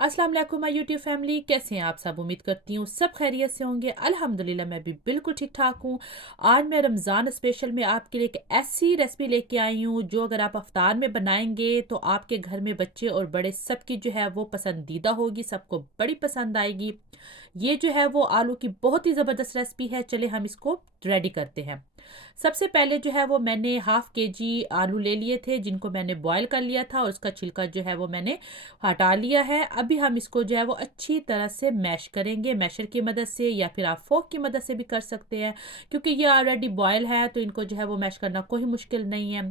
अस्सलाम वालेकुम my YouTube family, कैसे हैं आप सब। उम्मीद करती हूँ सब खैरियत से होंगे। अल्हम्दुलिल्लाह मैं भी बिल्कुल ठीक ठाक हूँ। आज मैं रमज़ान स्पेशल में आपके लिए एक ऐसी रेसिपी लेके आई हूँ जो अगर आप इफ्तार में बनाएंगे तो आपके घर में बच्चे और बड़े सबकी जो है वो पसंदीदा होगी, सबको बड़ी पसंद आएगी। ये जो है वो आलू की बहुत ही ज़बरदस्त रेसिपी है। चले हम इसको रेडी करते हैं। सबसे पहले जो है वो मैंने हाफ़ केजी आलू ले लिए थे, जिनको मैंने बॉयल कर लिया था और उसका छिलका जो है वो मैंने हटा लिया है। अभी हम इसको जो है वो अच्छी तरह से मैश करेंगे, मैशर की मदद से, या फिर आप फोक की मदद से भी कर सकते हैं, क्योंकि ये ऑलरेडी बॉयल है तो इनको जो है वो मैश करना कोई मुश्किल नहीं है।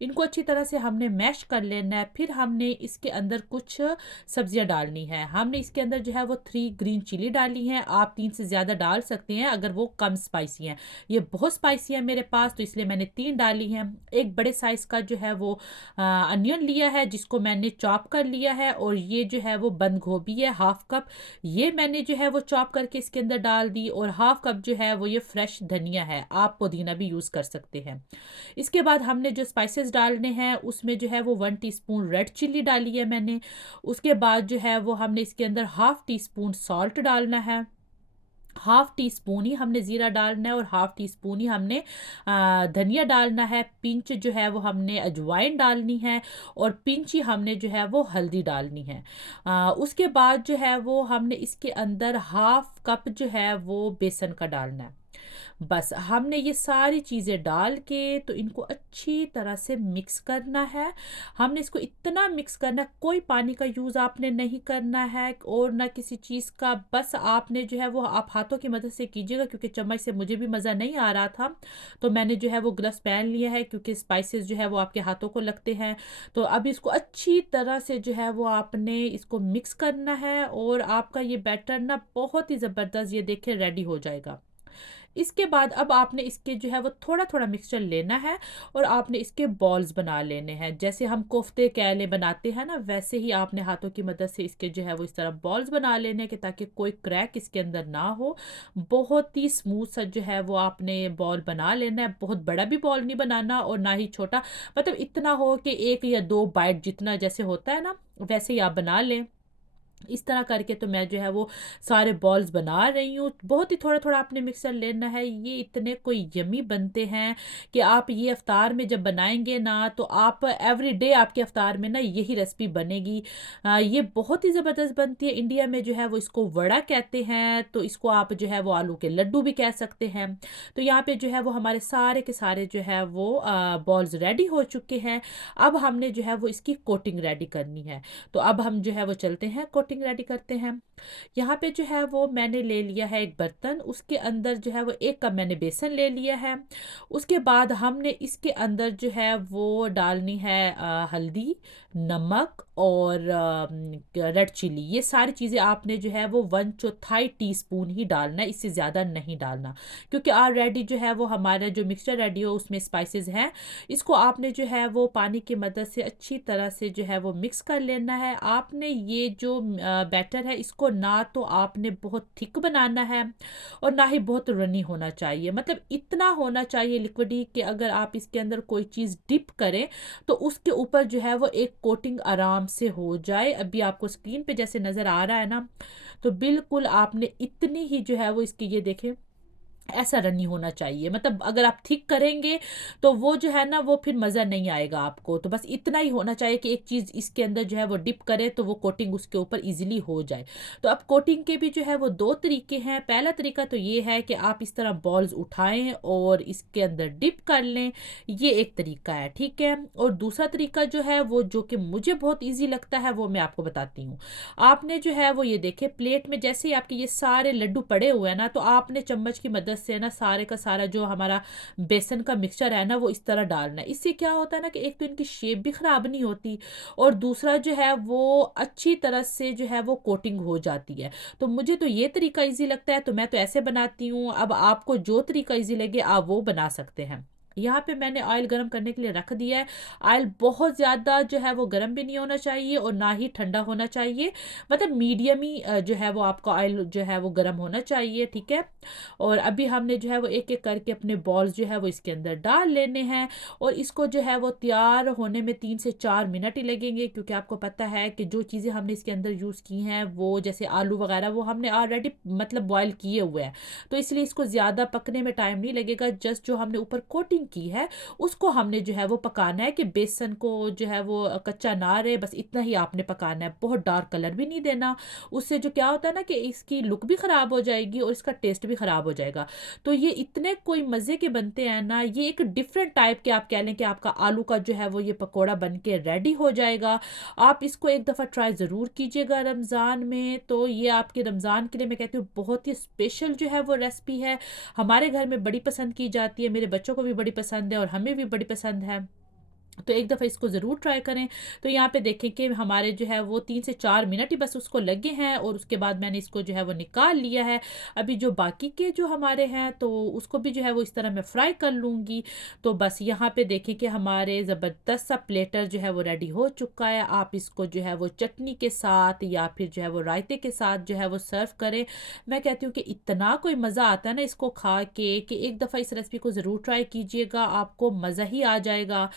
इनको अच्छी तरह से हमने मैश कर लेना है। फिर हमने इसके अंदर कुछ सब्जियां डालनी है। हमने इसके अंदर जो है वो 3 ग्रीन चिली डाली हैं। आप 3 से ज़्यादा डाल सकते हैं अगर वो कम स्पाइसी हैं। ये बहुत स्पाइसी है मेरे पास, तो इसलिए मैंने 3 डाली हैं। एक बड़े साइज़ का जो है वो अनियन लिया है, जिसको मैंने चॉप कर लिया है। और ये जो है वो बंद गोभी है, हाफ कप, ये मैंने जो है वो चॉप करके इसके अंदर डाल दी। और हाफ कप जो है वो ये फ्रेश धनिया है, आप पुदीना भी यूज़ कर सकते हैं। इसके बाद हमने जो स्पाइसेस डालने हैं उसमें जो है वो 1 टीस्पून रेड चिल्ली डाली है मैंने। उसके बाद जो है वो हमने इसके अंदर हाफ टी स्पून सॉल्ट डालना है, हाफ टी स्पून ही हमने ज़ीरा डालना है, और हाफ टी स्पून ही हमने धनिया डालना है। पिंच जो है वो हमने अजवाइन डालनी है, और पिंच ही हमने जो है वो हल्दी डालनी है। उसके बाद जो है वो हमने इसके अंदर हाफ कप जो है वो बेसन का डालना है। बस हमने ये सारी चीज़ें डाल के तो इनको अच्छी तरह से मिक्स करना है। हमने इसको इतना मिक्स करना है, कोई पानी का यूज़ आपने नहीं करना है और ना किसी चीज़ का। बस आपने जो है वो आप हाथों की मदद से कीजिएगा, क्योंकि चम्मच से मुझे भी मज़ा नहीं आ रहा था, तो मैंने जो है वो ग्लव्स पहन लिया है, क्योंकि स्पाइसेस जो है वो आपके हाथों को लगते हैं। तो अब इसको अच्छी तरह से जो है वो आपने इसको मिक्स करना है, और आपका ये बैटर ना बहुत ही ज़बरदस्त, ये देखिए, रेडी हो जाएगा। इसके बाद अब आपने इसके जो है वो थोड़ा-थोड़ा मिक्सचर लेना है, और आपने इसके बॉल्स बना लेने हैं। जैसे हम कोफ्ते कैले बनाते हैं ना, वैसे ही आपने हाथों की मदद से इसके जो है वो इस तरह बॉल्स बना लेने के, ताकि कोई क्रैक इसके अंदर ना हो। बहुत ही स्मूथ सा जो है वो आपने बॉल बना लेना है। बहुत बड़ा भी बॉल नहीं बनाना और ना ही छोटा, मतलब इतना हो कि 1 या 2 बाइट जितना जैसे होता है ना, वैसे ही आप बना लें। इस तरह करके तो मैं जो है वो सारे बॉल्स बना रही हूँ। बहुत ही थोड़ा-थोड़ा आपने मिक्सर लेना है। ये इतने कोई यम्मी बनते हैं कि आप ये इफ्तार में जब बनाएँगे ना, तो आप एवरीडे आपके इफ्तार में ना यही रेसिपी बनेगी। ये बहुत ही ज़बरदस्त बनती है। इंडिया में जो है वो इसको वड़ा कहते हैं, तो इसको आप जो है वो आलू के लड्डू भी कह सकते हैं। तो यहाँ पे जो है वो हमारे सारे के सारे जो है वो बॉल्स रेडी हो चुके हैं। अब हमने जो है वो इसकी कोटिंग रेडी करनी है। तो अब हम जो है वो चलते हैं, कोटिंग रेडी करते हैं। यहाँ पे जो है वो मैंने ले लिया है एक बर्तन, उसके अंदर जो है वो 1 कप मैंने बेसन ले लिया है। उसके बाद हमने इसके अंदर जो है वो डालनी है हल्दी, नमक और रेड चिली। ये सारी चीज़ें आपने जो है वो 1/4 टीस्पून ही डालना है, इससे ज़्यादा नहीं डालना, क्योंकि ऑलरेडी जो है वो हमारा जो मिक्सचर रेडी हो उसमें स्पाइसेस हैं। इसको आपने जो है वो पानी की मदद से अच्छी तरह से जो है वो मिक्स कर लेना है। आपने ये जो बैटर है इसको ना तो आपने बहुत थिक बनाना है, और ना ही बहुत रनी होना चाहिए। मतलब इतना होना चाहिए लिक्विडी कि अगर आप इसके अंदर कोई चीज़ डिप करें तो उसके ऊपर जो है वो एक कोटिंग आराम से हो जाए। अभी आपको स्क्रीन पे जैसे नज़र आ रहा है ना, तो बिल्कुल आपने इतनी ही जो है वो इसकी, ये देखें, ऐसा रनी होना चाहिए। मतलब अगर आप थिक करेंगे तो वो जो है ना वो फिर मज़ा नहीं आएगा आपको। तो बस इतना ही होना चाहिए कि एक चीज़ इसके अंदर जो है वो डिप करे तो वो कोटिंग उसके ऊपर ईज़िली हो जाए। तो अब कोटिंग के भी जो है वो 2 तरीके हैं। पहला तरीका तो ये है कि आप इस तरह बॉल्स उठाएँ और इसके अंदर डिप कर लें, ये एक तरीका है, ठीक है? और दूसरा तरीका जो है वो, जो कि मुझे बहुत ईज़ी लगता है, वो मैं आपको बताती हूँ। आपने जो है वो ये देखिए, प्लेट में जैसे ही आपके ये सारे लड्डू पड़े हुए हैं ना, तो आपने चम्मच की मदद से ना सारे का सारा जो हमारा बेसन का मिक्सचर है ना वो इस तरह डालना है। इससे क्या होता है ना कि एक तो इनकी शेप भी ख़राब नहीं होती, और दूसरा जो है वो अच्छी तरह से जो है वो कोटिंग हो जाती है। तो मुझे तो ये तरीका ईज़ी लगता है, तो मैं तो ऐसे बनाती हूँ। अब आपको जो तरीका ईज़ी लगे आप वो बना सकते हैं। यहाँ पे मैंने ऑयल गरम करने के लिए रख दिया है। ऑयल बहुत ज़्यादा जो है वो गरम भी नहीं होना चाहिए और ना ही ठंडा होना चाहिए। मतलब मीडियम ही जो है वो आपका ऑयल जो है वो गरम होना चाहिए, ठीक है? और अभी हमने जो है वो एक-एक करके अपने बॉल्स जो है वो इसके अंदर डाल लेने हैं और इसको जो है वो तैयार होने में 3 से 4 मिनट ही लगेंगे, क्योंकि आपको पता है कि जो चीज़ें हमने इसके अंदर यूज़ की हैं वो जैसे आलू वगैरह वो हमने ऑलरेडी मतलब बॉयल किए हुए हैं। तो इसलिए इसको ज़्यादा पकने में टाइम नहीं लगेगा। जस्ट जो हमने ऊपर कोटिंग की है उसको हमने जो है वो पकाना है कि बेसन को जो है वो कच्चा ना रहे, बस इतना ही आपने पकाना है। बहुत डार्क कलर भी नहीं देना, उससे जो क्या होता है ना कि इसकी लुक भी ख़राब हो जाएगी और इसका टेस्ट भी ख़राब हो जाएगा। तो ये इतने कोई मज़े के बनते हैं ना, ये एक डिफरेंट टाइप के आप कह लें कि आपका आलू का जो है वो ये पकोड़ा बन के रेडी हो जाएगा। आप इसको एक दफ़ा ट्राई ज़रूर कीजिएगा रमज़ान में। तो ये आपके रमज़ान के लिए मैं कहती हूँ बहुत ही स्पेशल जो है वो रेसिपी है। हमारे घर में बड़ी पसंद की जाती है, मेरे बच्चों को भी बड़ी पसंद है और हमें भी बड़ी पसंद है। तो एक दफ़ा इसको ज़रूर ट्राई करें। तो यहाँ पे देखें कि हमारे जो है वो 3 से 4 मिनट ही बस उसको लगे हैं और उसके बाद मैंने इसको जो है वो निकाल लिया है। अभी जो बाकी के जो हमारे हैं तो उसको भी जो है वो इस तरह मैं फ्राई कर लूँगी। तो बस यहाँ पे देखें कि हमारे ज़बरदस्त सा प्लेटर जो है वो रेडी हो चुका है। आप इसको जो है वो चटनी के साथ या फिर जो है वो रायते के साथ जो है वो सर्व करें। मैं कहती हूँ कि इतना कोई मज़ा आता है ना इसको खा के कि एक दफ़ा इस रेसिपी को ज़रूर ट्राई कीजिएगा, आपको मज़ा ही आ जाएगा।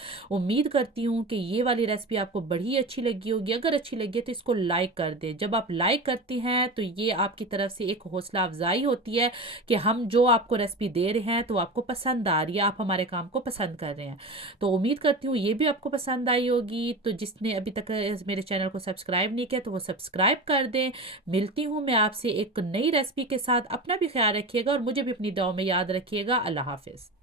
उम्मीद करती हूँ कि ये वाली रेसिपी आपको बड़ी अच्छी लगी होगी। अगर अच्छी लगी है तो इसको लाइक कर दें। जब आप लाइक करती हैं तो ये आपकी तरफ से एक हौसला अफ़ज़ाई होती है कि हम जो आपको रेसिपी दे रहे हैं तो आपको पसंद आ रही है, आप हमारे काम को पसंद कर रहे हैं। तो उम्मीद करती हूँ ये भी आपको पसंद आई होगी। तो जिसने अभी तक मेरे चैनल को सब्सक्राइब नहीं किया तो वो सब्सक्राइब कर दें। मिलती हूँ मैं आपसे एक नई रेसिपी के साथ। अपना भी ख़्याल रखिएगा और मुझे भी अपनी दुआओं में याद रखिएगा। अल्लाह हाफ़िज़।